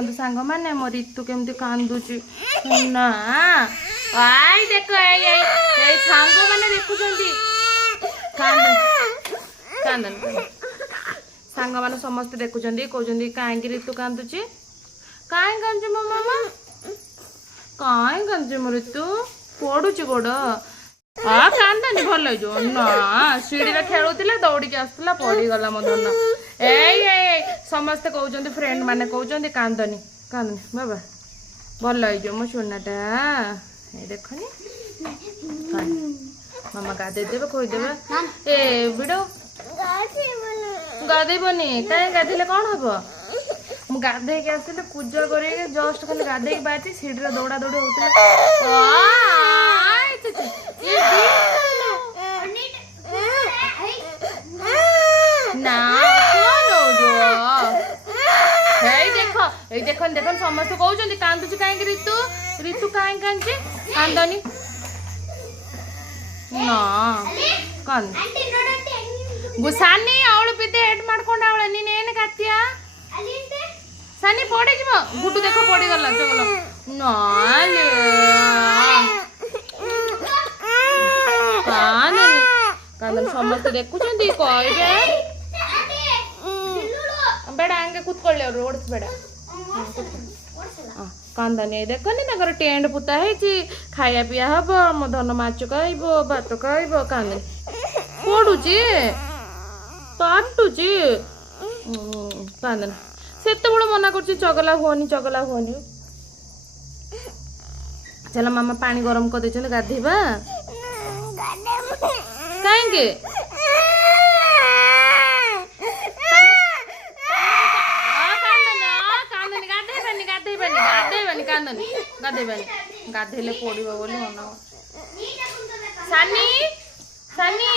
देखो सांग मैंने मो ऋतु केमती कांदुची ना आई देख सांग मैंने देखुंती कांदन सांग मैंने समस्त देखुंत कहते कहीं ऋतु कांदुची कहीं कांदुची मो मामा कहीं कांदुची मो ऋतु पड़ुची गोड़ हाँ कांदनी भल हो ना सीढ़ी खेलुला दौड़ी आसला पड़गला मो धन ए समस्ते कहते फ्रेंड मैंने कहते कांदनी कांदनी बाबा भल हो मो सोनाटा ये देखनी मामा गाधे देवे खोदेवे ए बिड़ो गाधेबनी कहीं गाधेले कौन हम मु गाधे के आसली पूजा कर जस्ट खाली गाधे बाहर सीढ़ी दौड़ा दौड़ी होता देख समस्त कहते कांदुची कहीं ऋतु ऋतु कहीं कांदी कांदनी ना कांद सानी ಅವಳು ಬಿದ್ದೆ ಹೆಡ್ ಮಾಡ್ಕೊಂಡ ಅವಳ ನೀನು ಏನು ಕಾತ್ತೀಯ ಸಾನಿ ಪೋಡಿ ಜೀವ ಗುಟ್ಟು देखो ಪೋಡಿ ಗಲ್ಲ ಚಗಲ ನಾಲೆ ಕಾಂದನಿ ಕಾಂದನಿ ಸಮಸ್ತೆ देखुचंदी कहबे ಬೇಡ ಹಂಗೆ ಕೂತ್ಕೊಳ್ಳಿ ಅವರು ಓಡಿಸಬೇಡ कांदनी देखनी तक टेंट पुता है खाया पिया हम मो धन माछ खाइब भात खाइब कांदनी पड़ुची काटुची कांदनी से मना कर चगला हुनी चल मामा पानी गरम कर दे गाधेबा कहीं गाधेले पड़ो बोली मन सानी सानी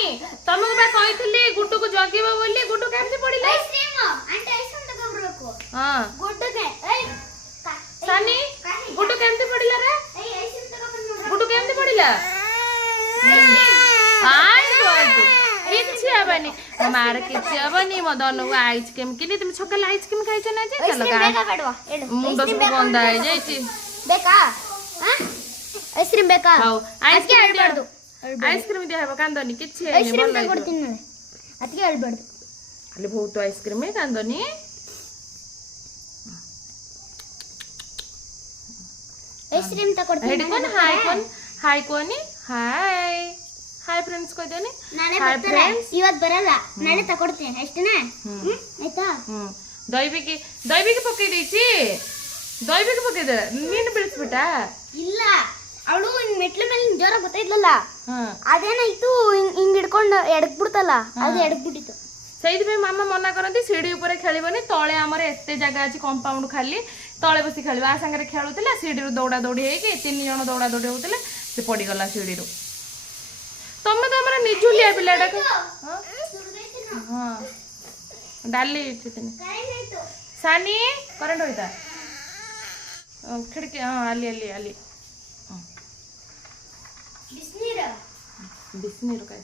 तुमको बा कही गुड्डू को जगेब बोली गुड्डू केमती पड़िला हां सानी गुड्डू केमती पड़िला रे गुड्डू केमती पड़िला किसी हेनी मार किसी हेनी मो धन को आइसक्रीम कि तुम सकाल आइसक्रीम खाई ना चल मुंड सब बंधा हो आइसक्रीम बेका आइसक्रीम दिया कांदनी किसी खाली बहुत आइसक्रीम कांदनी आइसक्रीम हाय कोनी हाय हाय फ्रेंड्स कह देनी हाय फ्रेंड्स ಇವತ್ತು ಬರಲ್ಲ ನಾಳೆ ತಕೊಡ್ತೀನಿ ಅಷ್ಟೇನಾ ಆಯ್ತಾ ದೈವಿಗೆ ಪಕ್ಕೈ ದೈಚಿ ದೈವಿಗೆ ಪಕ್ಕೈ ದೆ ನೀನು ಬಿಳಿಸ್ಬಿಟಾ ಇಲ್ಲ ಅವಳು ಮೆಟ್ಲ ಮೇಲೆ ಜೋರ ಗೊತ್ತಾಯ್ತಲ್ಲ ಅದೇನಾಯ್ತು ಹಿಂಗ್ ಹಿಡ್ಕೊಂಡು ಎಡಕ್ ಬಿಡ್ತಲ್ಲ ಅದು ಎಡಕ್ ಬಿಟ್ಟಿತ್ತು ସେଇଥିପାଇଁ ମାମା ମନା କରନ୍ତି ସିଢି ଉପରେ ଖେଳିବନି ତଳେ ଆମର ଏତେ ଜାଗା ଅଛି କମ୍ପାଉଣ୍ଡ ଖାଲି ତଳେ ବସି ଖେଳିବ ଆ ସାଙ୍ଗରେ ଖେଳୁଥିଲା ସିଢିରୁ ଦୌଡ଼ା ଦୌଡ଼ି ହେଇକି 3 ଜଣ ଦୌଡ଼ା ଦୌଡ଼ି ହଉଥିଲେ ସେ ପଡ଼ିଗଲା ସିଢିରୁ ତମେ ତ ଆମର ନିଜୁଲିଆ ପିଲାଟା ହଁ ଡାଲି ସାନି କରେଣ୍ଟ ହୋଇତା खिड़की हाँ अली अली अली बिस्नीर का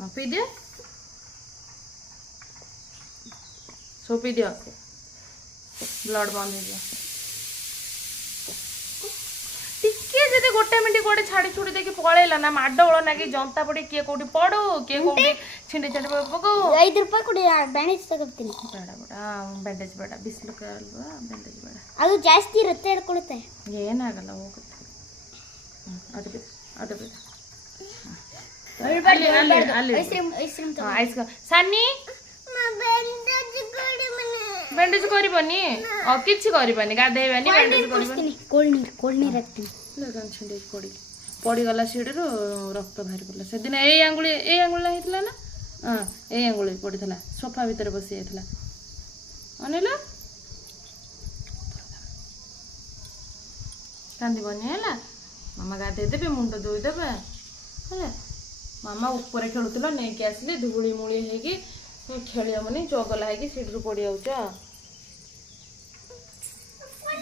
हाँ पी दियो सो पी दियो ब्लड बंद हो टिके जदि गोटे मिनट कोड़े छाड़ी छुड़ी देकी पळेला ना माडोळ ना कि जनता पड़ी किए कोठी पड़ो किए कोठी छिंडी छाड़ी पको 5 ರೂಪಾಯಿ ಕೊಡಿ ಬ್ಯಾಂಡೇಜ್ ತಗೊಳ್ತೀನಿ ಬೇಡ ಬೇಡ ಬ್ಯಾಂಡೇಜ್ ಬೇಡ ಬಿಸಿಲು ಅಲ್ವಾ ಬ್ಯಾಂಡೇಜ್ ಬೇಡ ಅದು ಜಾಸ್ತಿ ಇರುತ್ತೆ ಹಿಡ್ಕೊಳ್ಳುತ್ತೆ ಏನಾಗಲ್ಲ ಹೋಗುತ್ತೆ ಅದು ಬೇಡ सानी बैंडेज करबनी किछि करबनी गाधेबनी बैंडेज करबनी कोल्ड नीर रखती छिंडे पड़ी गला सीढ़ी रक्त बाहर पड़ा से दिन ए आंगुली हितला ना हां ए आंगुली पड़ीथला सोफा भीतर बसी जायथला अनेला कांदीबनी हैला मामा गाधे देबे मुंड धोई देबे हैला मामा ऊपर खेलुला नहीं कि आसले धूली मूली है खेल मनी चगला है सीढ़ी पड़ जाऊ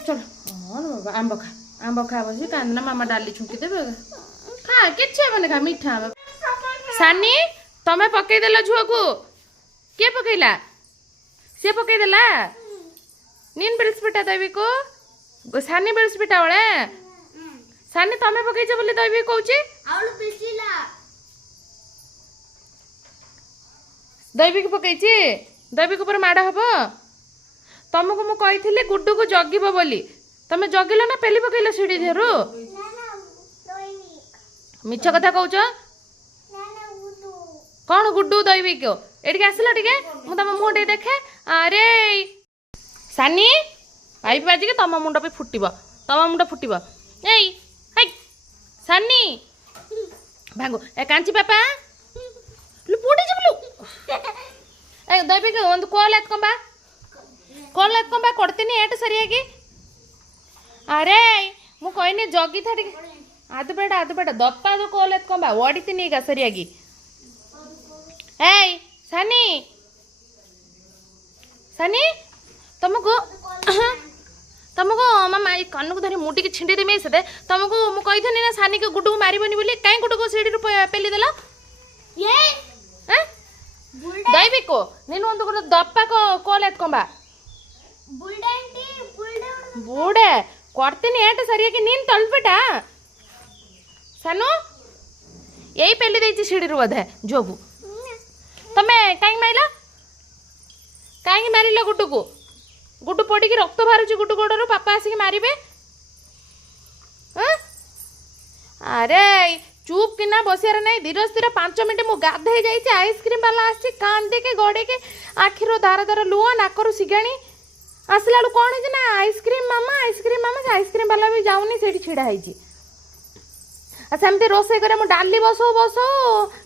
चल हाँ बाबा आंब खा बस कांदना मामा डाली छुंकी देवे खा कि खा मीठा सानी तमें पकईदेल झुआ को किए पकईला सी पकईदेला ನೀನು ಬೆಳೆಸ್ಬಿಟ್ಟ ದೈವಿಕು ಸಾನಿ ಬೆಳೆಸ್ಬಿಟ್ಟ ಅವಳೆ ಸಾನಿ ತಮ್ಮೆ ಪಕೈଛ ବୋଲି ଦୈବିକ କହୁଛି ಅವಳು ಬಿಸಿಲ್ಲ ଦୈବିକ ପକେଇଛି ଦୈବିକ ଉପରେ ମାଡ଼ ହବ ତମକୁ ମୁଁ କହିଥିଲି ଗୁଡୁକୁ ଜଗିବ ବୋଲି ତମେ ଜଗିଲ ନା ପେଲି ପକେଇଲ ସିଡ଼ି ଦେହରୁ ମିଛ କଥା କହୁଛ କ'ଣ ଗୁଡୁ ଦୈବିକ ଏଠିକି ଆସିଲ ଟିକେ ମୁଁ ତମ ମୁହଁ ଟିକେ ଦେଖେ ଆରେ ସାନି ପାଇପ୍ ବାଜିକି ତମ ମୁଣ୍ଡ ବି ଫୁଟିବ ତମ ମୁଣ୍ଡ ଫୁଟିବ ଏଇ ହାଇ ସାନି ଭାଙ୍ଗୁ ଏ କାଞ୍ଚି ಪಾಪಾ ಪೂಟಿ ಜಬ್ಲು ಏ ದೈವಿಕ ಒಂದು ಕೋಲ್ ಎತ್ಕೊಂಬ ಕೊಡ್ತೀನಿ ಏಟು ಸರಿಯಾಗಿ ಅರೇ ಮು ಕೊಯ್ನಿ ಜಗ್ಗಿ ಥಡಿಗೆ ಅದು ಬೇಡ ದಪ್ಪ ಅದು ಕೋಲ್ ಎತ್ಕೊಂಬ ಹೊಡಿತೀನಿ ಈಗ ಸರಿಯಾಗಿ ಏಯ್ ಸನಿ ତମକୁ ମାମା ଏଇ କାନକୁ ଧରି ମୁଟିକି ଛିଣ୍ଡି ଦେମି ସେତେ ତମକୁ ମୁଁ କହିଥିଲି ନା ସାନିକୁ ଗୁଡୁକୁ ମାରିବନି ବୋଲି କାଇଁ ଗୁଡୁକୁ ସିଡ଼ିରୁ ପେଲିଦେଲ ದೈವಿಕು ನೀನು ಒಂದು ಕೂಡ ದಪ್ಪ ಕೋಲ್ ಎತ್ಕೊಂಬ ಬೂಡೆ ಕೊಡ್ತೀನಿ ಏಟು ಸರಿಯಾಗಿ ನೀನು ತಳ್ಬಿಟ್ಟ ಸಾನು ಏಯ್ ಪೆಲ್ಲಿ ଦେଇଛି ସିଡ଼ିରୁ ବୋଧେ ଜୋବୁ ତମେ କାହିଁକି ମାରିଲ ଗୁଡୁକୁ ଗୁଡୁ ପଡ଼ିକି ରକ୍ତ ବାହାରୁଛି ଗୁଡୁ ଗୋଡ଼ରୁ ପାପା ଆସିକି ମାରିବେ ଆରେ ଚୁପ୍ କିନା ବସିବାର ନାହିଁ ଧୀର ସ୍ଥିର 5 ମିନିଟ୍ ମୁଁ ଗାଧେଇ ଯାଇଛି ଆଇସ୍କ୍ରିମ୍ ବାଲା ଆସିଛି କାନ୍ଦିକି ଗଡ଼ିକି ଆଖିରୁ ଧାର ଲୁହ ନାକରୁ ସିଗାଣି ଆସିଲା ବେଳକୁ କ'ଣ ହେଇଛି ନା ଆଇସ୍କ୍ରିମ୍ ମାମା ସେ ଆଇସ୍କ୍ରିମ୍ ବାଲା ବି ଯାଉନି ସେଇଠି ଛିଡ଼ା ହେଇଛି ଆଉ ସେମିତି ରୋଷେଇ କରେ ମୁଁ ଡାଲି ବସଉ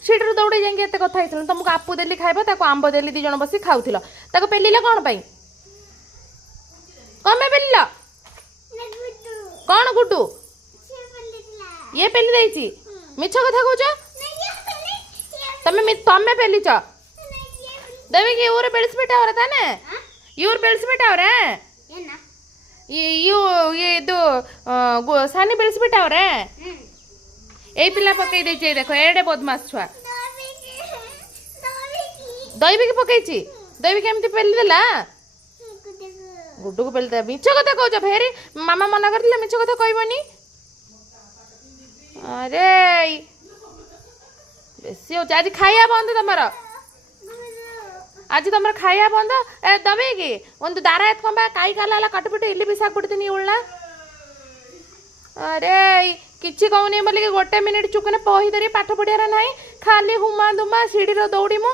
ସିଡ଼ିରୁ ଦୌଡ଼ି ଯାଇକି ଏତେ କଥା ହେଇଥିଲ ତମକୁ ଆପୁ ଦେଲି ଖାଇବ ତାକୁ ଆମ୍ବ ଦେଲି 2 ଜଣ ବସିକି ଖାଉଥିଲ ତାକୁ ପେଲିଲ କ'ଣ ପାଇଁ କ'ଣ ପାଇଁ ପେଲିଲ କ'ଣ ଗୁଡୁ ଇଏ ପେଲି ଦେଇଛି ମିଛ କଥା କହୁଛ ತಮ್ಮೆ ಪೆಲ್ಲಿಚ ದವಿಗೆ ಇವರು ಬೆಳೆಸ್ಬಿಟ್ಟವ್ರೆ ತಾನೆ ಇವ್ರು ಬೆಳೆಸ್ಬಿಟ್ಟವ್ರೆ ಇದು ಸಾನಿ ಬೆಳೆಸ್ಬಿಟ್ಟವ್ರೆ এই পিলা পকাই ଦେଇଛି ଦେଖ ଏଡ଼େ ବଦମାସ ଛୁଆ ଦୈବିକି ପକେଇଛି ଦୈବିକି ଏମିତି ପେଲିଦେଲା ଗୁଡୁକୁ ପେଲିଦେଲା ମିଛ କଥା କହୁଛ ଫେରି ମାମା ମନା କରିଥିଲେ ମିଛ କଥା କହିବନି ಅರೆ ବେଶୀ ହଉଛି ଆଜି ଖାଇବା ବନ୍ଦ ତମର ಆಜಿ ತಮ್ಮರ ಖಾಯಾ ಬಂದ ದವೇಗಿ ಒಂದು ದಾರ ಎತ್ಕೊಂಬ ಕಾಯಿ ಕಾಲ ಕಟ್ಬಿಟ್ಟು ಇಲ್ಲಿ ಬಿಸಾಕ್ಬಿಡ್ತೀನಿ ಇವಳನ್ನ ಅರೆ କିଛି କହୁନି ବୋଲିକି 1 ମିନିଟ୍ ଚୁପକିନା ପହି ଧରି ପାଠ ପଢ଼ିବାର ନାହିଁ ଖାଲି ହୁମା ଦୁମା ସିଡ଼ିର ଦୌଡ଼ିମୁ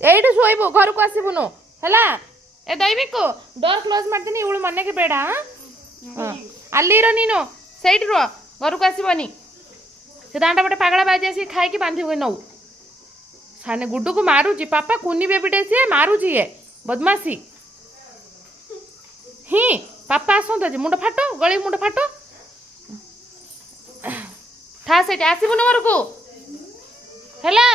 ଏଇଠି ଶୋଇବୁ ଘରକୁ ଆସିବୁନୁ ହେଲା ଏ ଦୈବିକୁ ଡୋର୍ କ୍ଲୋଜ୍ ಮಾಡ್ತೀನಿ ಇವಳು ಮನೆಗೆ ಬೇಡ ಅಲ್ಲಿರೋ ನೀನು ସେଇଠି ରୁହ ଘରକୁ ଆସିବନି ସେ ଦାଣ୍ଡ ପଟେ ପାଗଳା ବାଜି ଆସିକି ଖାଇକି ବାନ୍ଧିବୁ ନଉ ସାନେ ଗୁଡୁକୁ ମାରୁଛି ପାପା କୁନି ବେବିଟେ ସିଏ ମାରୁଛି ଇଏ ବଦମାସି ହିଁ ପାପା ଆସନ୍ତୁ ଆଜି ମୁଣ୍ଡ ଫାଟ ଗଳି ମୁଣ୍ଡ ଫାଟ ଥା ସେଇଠି ଆସିବୁନି ଘରକୁ ହେଲା